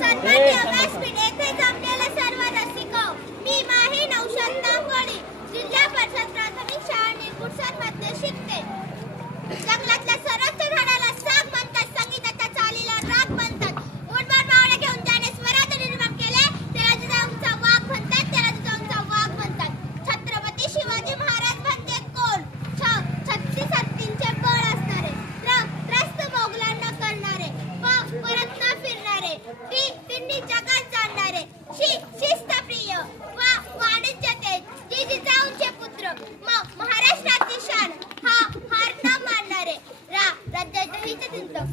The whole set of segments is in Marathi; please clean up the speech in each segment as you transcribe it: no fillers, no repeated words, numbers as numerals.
सन्माननीय व्यासपीठ येथे जमलेले सर्व रसिक, मी माही नौशाद तांबोळी जिल्हा परिषद प्राथमिक शाळा निरगुडसर मध्ये शिकते. जंगलातल्या सर्वोच्च झाडाला साग म्हणतात, संगीताच्या चालीला राग म्हणतात. उडबार मावळे घेऊन ज्याने स्वराज्य निर्माण केले त्याला जिजाऊंचा वाघ म्हणतात, त्याला जिजाऊंचा वाघ म्हणतात. छत्रपती शिवाजी महाराज म्हणजे कोण? 36 हत्तींचे बळ असणारे, त्रस्त मोगलां न करणारे, परत न फिरणारे, तिन्ही जगात जाणणारे, शिस्तप्रिय, वाणिज्य तेज, जिजाऊंचे पुत्र, महाराष्ट्राची शान, हार न मानणारे, राज्याच्या हितचिंतक,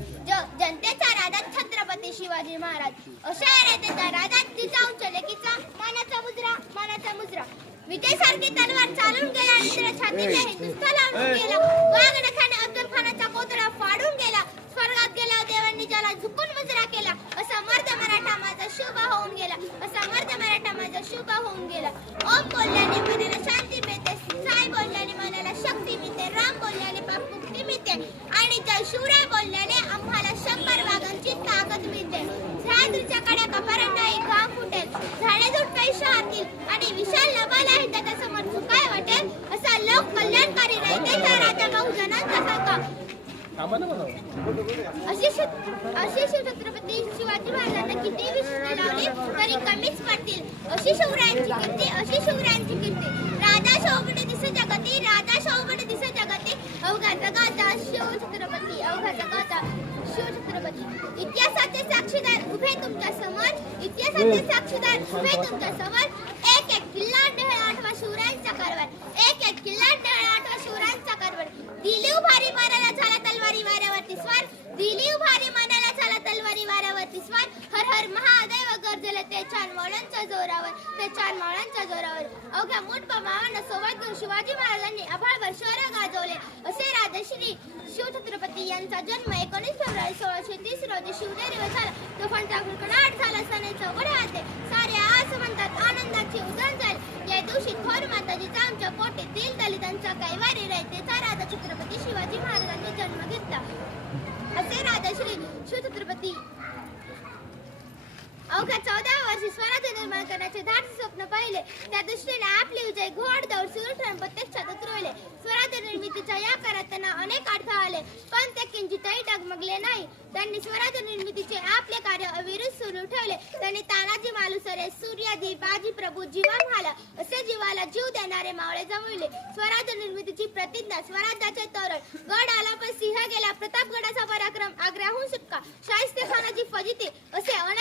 जनतेचा राजा छत्रपती शिवाजी महाराज. अशा राजाचा राजा जिजाऊंच्या लेकीचा मानाचा मुजरा. विजयसारखी तलवार चालून गेला आणि त्याला छातीच्या हेतूस्थळ लावून गेला. वाघ नखाने अफजल खानाचा कोतडा फाडून गेला. स्वर्गात गेला देवांनी ज्याला झुकून मुजरा केला. असा मर्द मराठा माझा शुभ होऊन गेला. असा मर्द मराठा माझा शुभ होऊन गेला. ओम बोलल्याने मनाला शांती मिळते, साई बोलल्याने मनाला शक्ती मिळते, राम बोलल्याने पाप मुक्ती मिळते आणि जय शिवराय बोलल्याने आम्हाला 100 वाघांची ताकद मिळते. सह्याद्रीच्या कड्या कपारांना एक घाम फुटेल, झाडे झुडपे शहातील आणि विशाल नभाला आहे त्याच्या समोर झुकाय वाटेल. असा लोक कल्याणकारी रयतेचा राजा बहुजनांचा सारखा. अशी शिवछत्रपती शिवाजी महाराजांना किती विष्णू लावली तरी कमीच पडतील. अशी शिवरायांची कीर्ती, राजा शोभणे दिस जगती, राजा शोभणे दिस जगती, अवघाचा गाथा शिवछत्रपती, अवघाचा गाथा शिवछत्रपती. इतिहासाचे साक्षीदार उभे तुमच्या समोर, इतिहासाचे साक्षीदार उभे तुमच्या समोर. एक किल्ला डहळ आठवा शिवरायांचा कारभार, एक किल्ला डहळ आठवा शिवरायांचा कारभार. दिली उभारी मानाला झाला तलवारी वाऱ्यावरती स्वार, दिली उभारी मानाला झाला तलवारी वाऱ्यावरती स्वार. हर हर महादेव गरजले ते छान मावळ्यांच्या जोरावर, ते छान मावळ्यांच्या जोरावर. अवघ्या मूठभर मावळांना सोबत घेऊन शिवाजी महाराजांनी आभाळभर शौर्य गाजवले. असे राजश्री शिवछत्रपती यांचा जन्म 19 फेब्रुवारी 1630 रोजी शिवनेरीवर झाला. तुफानचा कडकडाट झाला सनेचा वड्याते, सारे आस म्हणतात आनंदाची उधळण झाली. या दिवशी थोर माता जिजाऊंच्या पोटी दिल दलितांचा कैवारी रयतेचा राजा छत्रपती शिवाजी महाराजांनी जन्म घेतला. असे राजश्री शिवछत्रपती अवघ्या 14व्या वर्षी स्वराज्य निर्माण करण्याचे धाडसी स्वप्न पाहिले. त्या दृष्टीने आपली विजय घोड दौड सुरू ठेवून प्रत्यक्षात उतरवले. स्वराज्य निर्मितीच्या या कार्यात त्यांना अनेक अडथळे आले, पण ते किंचितही डगमगले नाही. त्यांनी स्वराज्य निर्मितीचे आपले कार्य अविरत सुरू ठेवले. त्यांनी तानाजी मालुसरे, सूर्याजी, बाजी प्रभू, जीवा म्हाला असे जीवाला जीव देणारे मावळे जमविले. स्वराज्य निर्मितीची प्रतिज्ञा, स्वराज्याचे तोरण. गड आला पण सिंह गेला, प्रतापगडाचा पराक्रम, आग्र्याहून सुटका, शाहिस्तेखानाची फजिती असे अनेक